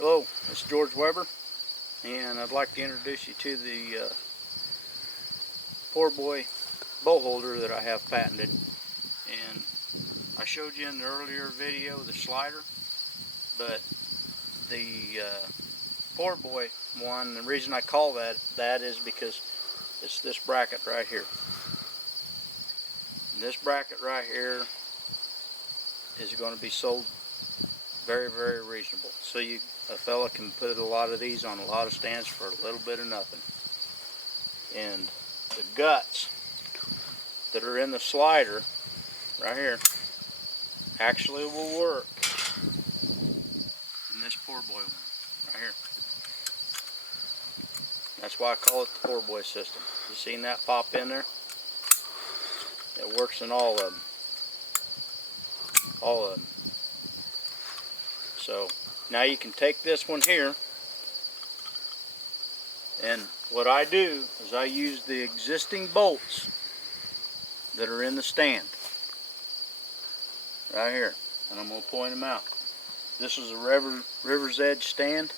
Hello, it's George Weber, and I'd like to introduce you to the poor boy bow holder that I have patented. And I showed you in the earlier video the slider, but the poor boy one, the reason I call that is because it's this bracket right here. And this bracket right here is going to be sold very, very reasonable. So a fella can put a lot of these on a lot of stands for a little bit of nothing. And the guts that are in the slider right here actually will work in this poor boy one right here. That's why I call it the poor boy system. You seen that pop in there? It works in all of them. All of them. So now you can take this one here, and what I do is I use the existing bolts that are in the stand right here, and I'm going to point them out. This is a River's Edge stand,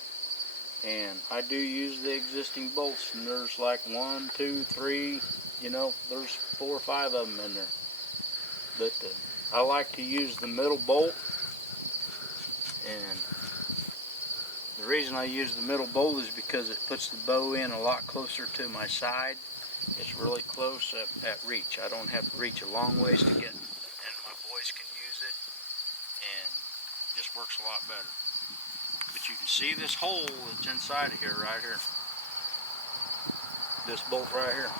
and I do use the existing bolts, and there's like 1, 2, 3, you know, there's 4 or 5 of them in there. But I like to use the middle bolt, and the reason I use the middle bolt is because it puts the bow in a lot closer to my side. It's really close at reach. I don't have to reach a long ways to get, and my boys can use it, and it just works a lot better. But you can see this hole that's inside of here, right here. This bolt right here.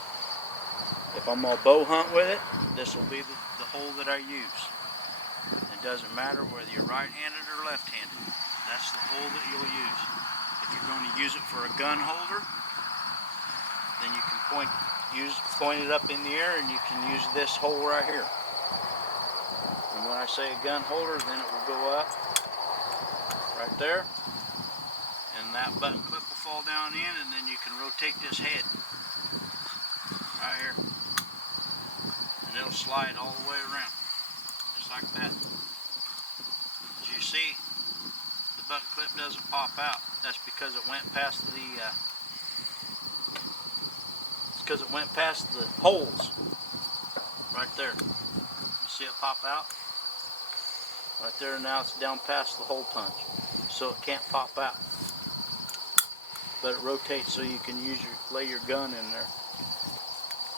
If I'm going to bow hunt with it, this will be the hole that I use. It doesn't matter whether you're right-handed or left-handed. That's the hole that you'll use. If you're going to use it for a gun holder, then you can point it up in the air, and you can use this hole right here. And when I say a gun holder, then it will go up right there, and that button clip will fall down in, and then you can rotate this head right here, and it'll slide all the way around, just like that. As you see, the button clip doesn't pop out. That's because it went past the holes right there. You see it pop out right there. Now it's down past the hole punch, so it can't pop out, but it rotates so you can lay your gun in there.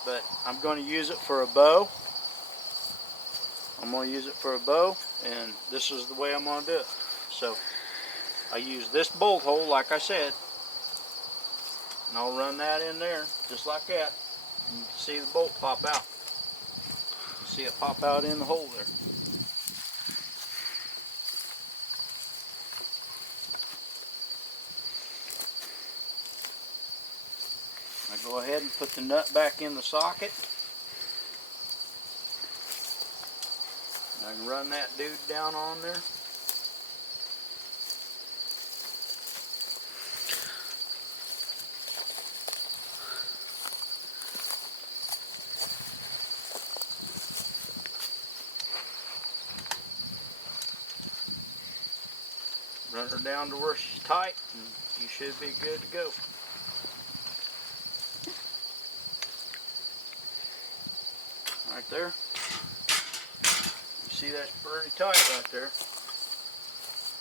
But I'm going to use it for a bow. And this is the way I'm going to do it. So I use this bolt hole, like I said, and I'll run that in there just like that. And you can see the bolt pop out. You see it pop out in the hole there. I go ahead and put the nut back in the socket. I can run that dude down on there. Run her down to where she's tight, and you should be good to go. Right there. You see that's pretty tight right there.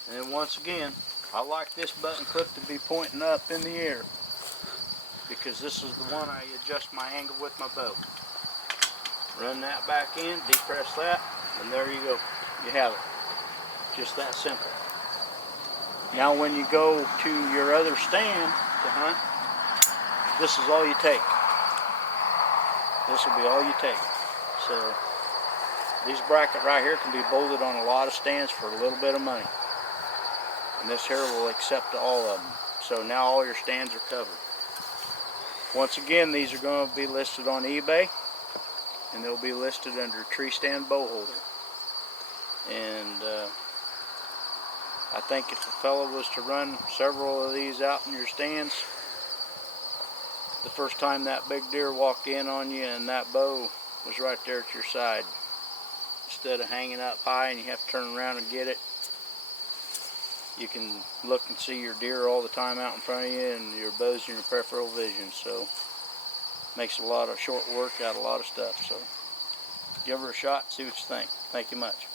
And then once again, I like this button clip to be pointing up in the air, because this is the one I adjust my angle with my bow. Run that back in, depress that, and there you go. You have it. Just that simple. Now when you go to your other stand to hunt, this is all you take. This will be all you take. So these brackets right here can be bolted on a lot of stands for a little bit of money. And this here will accept all of them. So now all your stands are covered. Once again, these are going to be listed on eBay, and they'll be listed under treestand bow holder. And I think if a fellow was to run several of these out in your stands, the first time that big deer walked in on you and that bow was right there at your side, instead of hanging up high and you have to turn around and get it, you can look and see your deer all the time out in front of you, and your bow's in your peripheral vision. So makes a lot of short work out of a lot of stuff. So give her a shot, see what you think. Thank you much.